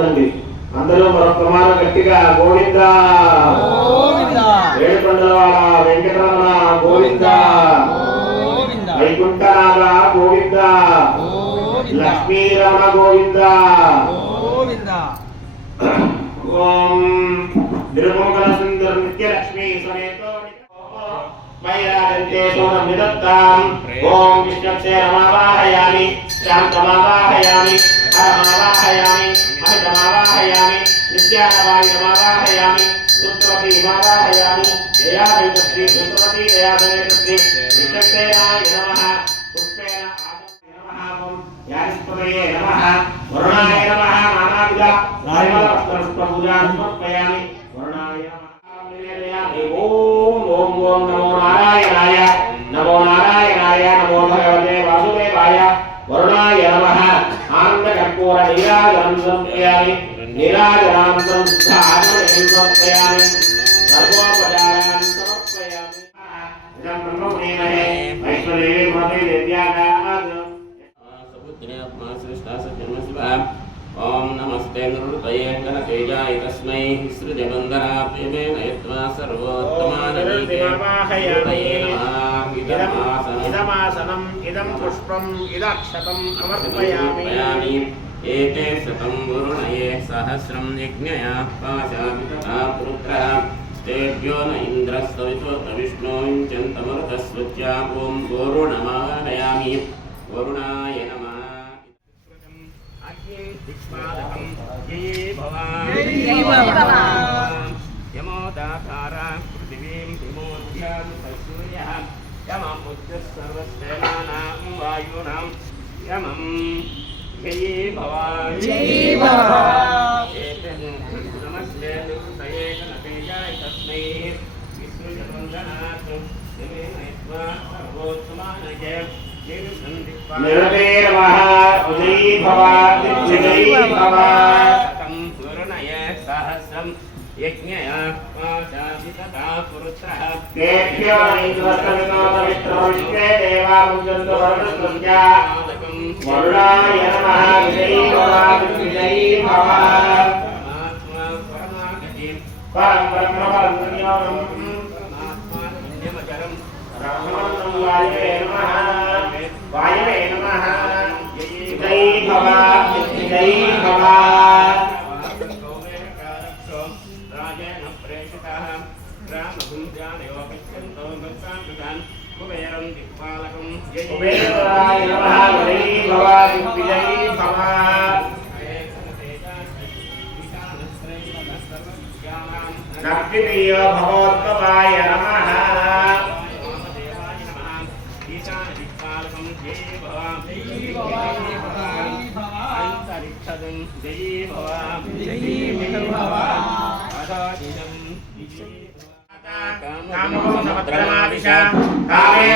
ఉందండి. అందరూ మరొక మారు గట్టిగా గోవింద ఏడుకొండలవాడ వెంకటరమణ గోవింద, వైకుంఠనాథ గోవింద, లక్ష్మీరమణ గోవింద. ఓం తిరుమల సుందర నిత్యలక్ష్మీ సమేతో వైరాజంతే సోమం నిదత్తాం. ఓం విష్ణుక్షే రమావాహయామి, శాంతమావాహయామి, హరమావాహయామి, అమితమావాహయామి, నిత్యానవాయి రమావాహయామి, సుత్రవతి మావాహయామి, దయాదైతశ్రీ సుత్రవతి దయాదైతశ్రీ విష్ణుక్షేనాయ నమః. పుష్పేన ఆసనే నమః. యాస్పదయే నమః. వరుణాయ నమః. నానావిధ రాయవస్త్రపుజాన్ సమర్పయామి. వరుణాయ నమః. ఓం ఓం నమో నారాయణాయ, నమో నారాయణాయ, నమో భగవతే వాసుదేవాయ. వరుణాయ నమః. ఆనందకర్పూర నీరాజనం సమర్పయామి. నీరాజనానంతరం శుద్ధ ఆచమనం సమర్పయామి. సర్వోపచారాన్ సమర్పయామి. ఇదం బ్రహ్మపుణీమహే వైష్ణవే మతే దేవ్యాగాత్ ओम नमस्ते नृतये गणतेजाय तस्मै सृजवन्दनाप्यमे नयत्वा सर्वोत्तमानमीतमासनम् इदं पुष्पम् इदक्षतं समर्पयामि. एते शतं वरुणये सहस्रं यज्ञया पाशापिता पुरुत्रः तेभ्यो न इन्द्रस्तवितोत विष्णो विञ्चन्तमरुतस्वत्या ॐ वरुणमावाहयामि. वरुणाय नमः. दिक्पालकं जय भवान् यमोदाधारा पृथिवीं हिमोद्यानुसूर्यः यममुद्यः सर्वसेनानां वायूनां यमं जय भवान् नमस्ते निवृतये गणतेजाय तस्मै विष्णुजवन्दनात् नमः सर्वोत्तमानये निरते नमः. उदयी भव विजयी भव. शतं वरुणये सहस्रं यज्ञया पाशापिता पुरुषः तेभ्यो इन्द्रस्तवितो विष्णुविश्वे देवामुञ्चन्तु वरुणस्तुत्या. वरुणाय नमः. विजयी भव विजयी भव. परमात्मा परमागतिं परं ब्रह्म परं पुण्योऽहं परमात्मा पुण्यमचरं ब्रह्मं वायुवे नमः. वायुवे नमः. जय भव जय भव. राजेन प्रेषितः रामभुञ्जानयो गच्छन्तो गच्छान् कुबेरं दिक्पालकं कुबेराय नमः. जय भव विजयी भव. नक्तिप्रिय भगवत्पाय नमः. अंतरिक्षदं जय भव जय भव. अदादिदं कामो समुद्रमादिशा कामे